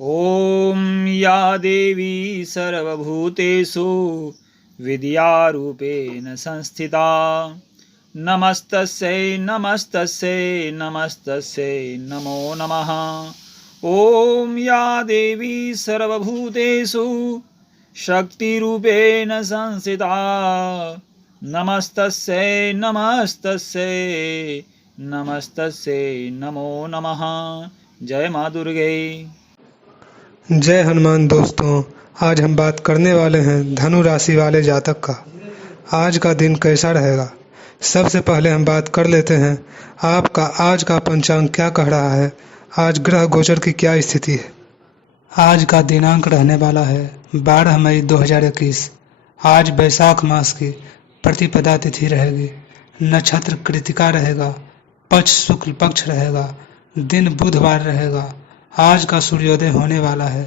ॐ या देवी सर्वभूतेषु विद्यारूपेण संस्थिता नमस्तस्यै नमस्तस्यै नमस्तस्यै नमो नमः। ॐ या देवी सर्वभूतेषु शक्तिरूपेण संस्थिता नमस्तस्यै नमस्तस्यै नमस्तस्यै नमो नमः। जय माँ दुर्गे। जय हनुमान। दोस्तों, आज हम बात करने वाले हैं धनु राशि वाले जातक का। आज का दिन कैसा रहेगा? सबसे पहले हम बात कर लेते हैं आपका आज का पंचांग क्या कह रहा है, आज ग्रह गोचर की क्या स्थिति है। आज का दिनांक रहने वाला है 12 मई 2021। आज वैशाख मास की प्रतिपदा तिथि रहेगी। नक्षत्र कृतिका रहेगा। पक्ष शुक्ल पक्ष रहेगा। दिन बुधवार रहेगा। आज का सूर्योदय होने वाला है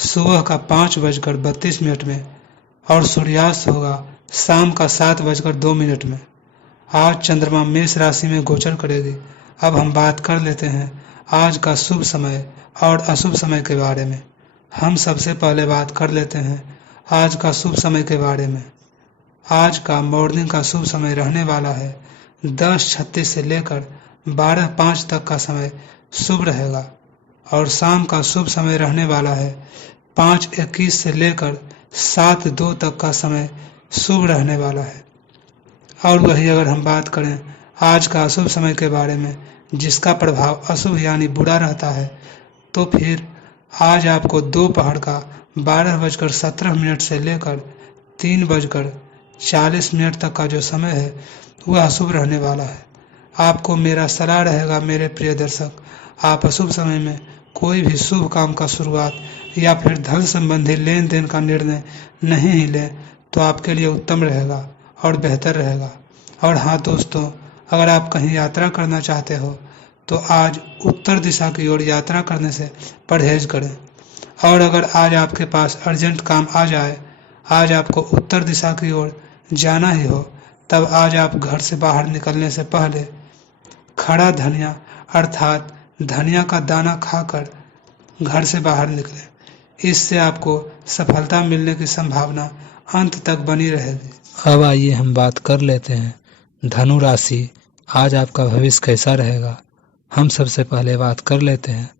सुबह का 5:32 में और सूर्यास्त होगा शाम का 7:02 में। आज चंद्रमा मेष राशि में गोचर करेगी। अब हम बात कर लेते हैं आज का शुभ समय और अशुभ समय के बारे में। हम सबसे पहले बात कर लेते हैं आज का शुभ समय के बारे में। आज का मॉर्निंग का शुभ समय रहने वाला है 10:36 से लेकर 12:05 तक का समय शुभ रहेगा और शाम का शुभ समय रहने वाला है 5:21 से लेकर 7:02 तक का समय शुभ रहने वाला है। और वही अगर हम बात करें आज का अशुभ समय के बारे में, जिसका प्रभाव अशुभ यानी बुरा रहता है, तो फिर आज आपको दोपहर का 12:17 से लेकर 3:40 तक का जो समय है वह अशुभ रहने वाला है। आपको मेरा सलाह रहेगा मेरे प्रिय दर्शक, आप अशुभ समय में कोई भी शुभ काम का शुरुआत या फिर धन संबंधी लेन देन का निर्णय नहीं ही लें तो आपके लिए उत्तम रहेगा और बेहतर रहेगा। और हाँ दोस्तों, अगर आप कहीं यात्रा करना चाहते हो तो आज उत्तर दिशा की ओर यात्रा करने से परहेज करें। और अगर आज आपके पास अर्जेंट काम आ जाए, आज आपको उत्तर दिशा की ओर जाना ही हो, तब आज आप घर से बाहर निकलने से पहले खड़ा धनिया अर्थात धनिया का दाना खाकर घर से बाहर निकलें। इससे आपको सफलता मिलने की संभावना अंत तक बनी रहेगी। अब आइए हम बात कर लेते हैं धनु राशि, आज आपका भविष्य कैसा रहेगा। हम सबसे पहले बात कर लेते हैं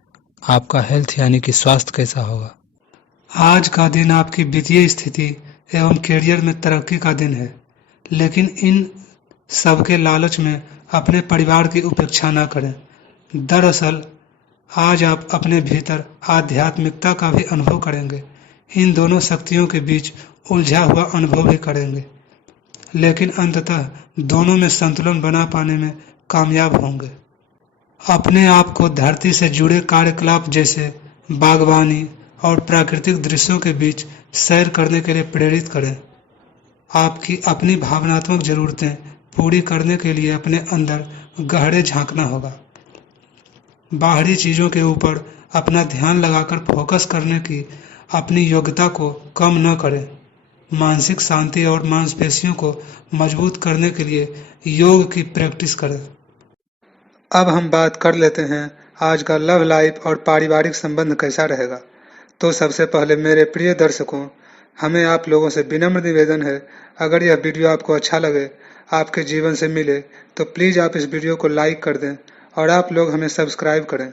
आपका हेल्थ यानी कि स्वास्थ्य कैसा होगा। आज का दिन आपकी वित्तीय स्थिति एवं करियर में तरक्की का दिन है, लेकिन इन सबके लालच में अपने परिवार की उपेक्षा न करें। दरअसल आज आप अपने भीतर आध्यात्मिकता का भी अनुभव करेंगे। इन दोनों शक्तियों के बीच उलझा हुआ अनुभव भी करेंगे, लेकिन अंततः दोनों में संतुलन बना पाने में कामयाब होंगे। अपने आप को धरती से जुड़े कार्यकलाप जैसे बागवानी और प्राकृतिक दृश्यों के बीच सैर करने के लिए प्रेरित करें। आपकी अपनी भावनात्मक जरूरतें पूरी करने के लिए अपने अंदर गहरे झांकना होगा। बाहरी चीजों के ऊपर अपना ध्यान लगाकर फोकस करने की अपनी योग्यता को कम न करें। मानसिक शांति और मांसपेशियों को मजबूत करने के लिए योग की प्रैक्टिस करें। अब हम बात कर लेते हैं आज का लव लाइफ और पारिवारिक संबंध कैसा रहेगा। तो सबसे पहले मेरे प्रिय दर्शकों, हमें आप लोगों से विनम्र निवेदन है, अगर यह वीडियो आपको अच्छा लगे, आपके जीवन से मिले, तो प्लीज़ आप इस वीडियो को लाइक कर दें और आप लोग हमें सब्सक्राइब करें।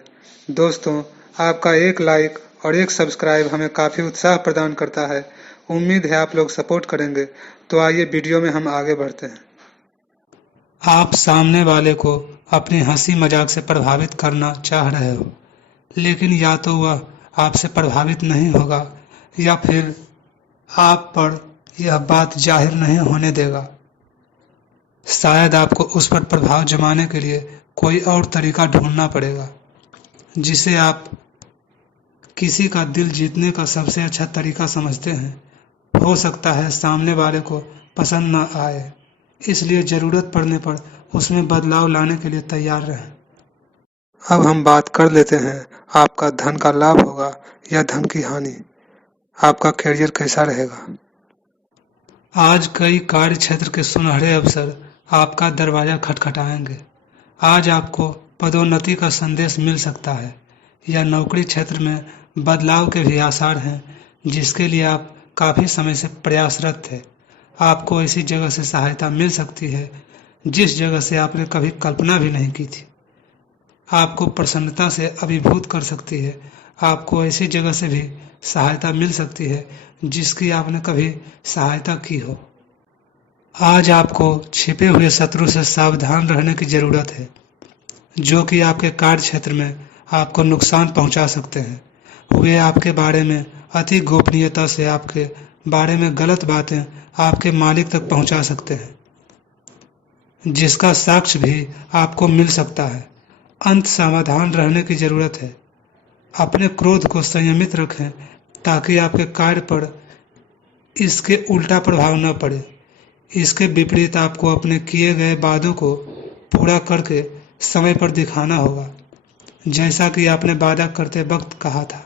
दोस्तों, आपका एक लाइक और एक सब्सक्राइब हमें काफ़ी उत्साह प्रदान करता है। उम्मीद है आप लोग सपोर्ट करेंगे। तो आइए वीडियो में हम आगे बढ़ते हैं। आप सामने वाले को अपनी हंसी मजाक से प्रभावित करना चाह रहे हो, लेकिन या तो वह आपसे प्रभावित नहीं होगा या फिर आप पर यह बात जाहिर नहीं होने देगा। शायद आपको उस पर प्रभाव जमाने के लिए कोई और तरीका ढूंढना पड़ेगा, जिसे आप किसी का दिल जीतने का सबसे अच्छा तरीका समझते हैं। हो सकता है सामने वाले को पसंद न आए, इसलिए ज़रूरत पड़ने पर उसमें बदलाव लाने के लिए तैयार रहें। अब हम बात कर लेते हैं आपका धन का लाभ होगा या धन की हानि। आपका करियर कैसा रहेगा। आज कई कार्य क्षेत्र के सुनहरे अवसर आपका दरवाजा खटखटाएंगे। आज आपको पदोन्नति का संदेश मिल सकता है या नौकरी क्षेत्र में बदलाव के भी आसार हैं, जिसके लिए आप काफ़ी समय से प्रयासरत थे। आपको ऐसी जगह से सहायता मिल सकती है जिस जगह से आपने कभी कल्पना भी नहीं की थी। आपको प्रसन्नता से अभिभूत कर सकती है। आपको ऐसी जगह से भी सहायता मिल सकती है जिसकी आपने कभी सहायता की हो। आज आपको छिपे हुए शत्रु से सावधान रहने की ज़रूरत है, जो कि आपके कार्य क्षेत्र में आपको नुकसान पहुंचा सकते हैं। वे आपके बारे में अति गोपनीयता से आपके बारे में गलत बातें आपके मालिक तक पहुंचा सकते हैं, जिसका साक्ष्य भी आपको मिल सकता है। अंत सावधान रहने की ज़रूरत है। अपने क्रोध को संयमित रखें ताकि आपके कार्य पर इसके उल्टा प्रभाव न पड़े। इसके विपरीत आपको अपने किए गए वादों को पूरा करके समय पर दिखाना होगा, जैसा कि आपने वादा करते वक्त कहा था।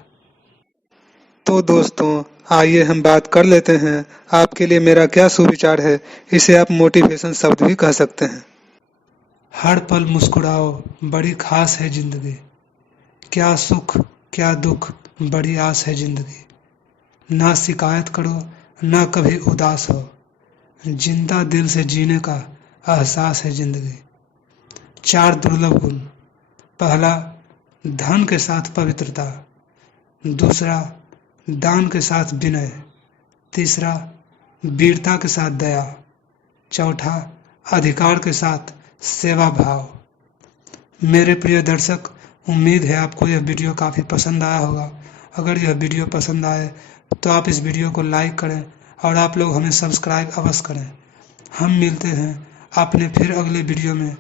तो दोस्तों, आइए हम बात कर लेते हैं आपके लिए मेरा क्या सुविचार है। इसे आप मोटिवेशन शब्द भी कह सकते हैं। हर पल मुस्कुराओ, बड़ी खास है जिंदगी। क्या सुख क्या दुख, बड़ी आस है जिंदगी। ना शिकायत करो, ना कभी उदास हो। जिंदा दिल से जीने का एहसास है जिंदगी। 4 दुर्लभ गुण। पहला, धन के साथ पवित्रता। दूसरा, दान के साथ विनय। तीसरा, वीरता के साथ दया। चौथा, अधिकार के साथ सेवा भाव। मेरे प्रिय दर्शक, उम्मीद है आपको यह वीडियो काफ़ी पसंद आया होगा। अगर यह वीडियो पसंद आए तो आप इस वीडियो को लाइक करें और आप लोग हमें सब्सक्राइब अवश्य करें। हम मिलते हैं अपने फिर अगले वीडियो में।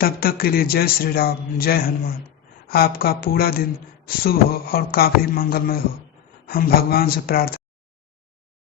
तब तक के लिए जय श्री राम, जय हनुमान। आपका पूरा दिन शुभ हो और काफ़ी मंगलमय हो। हम भगवान से प्रार्थना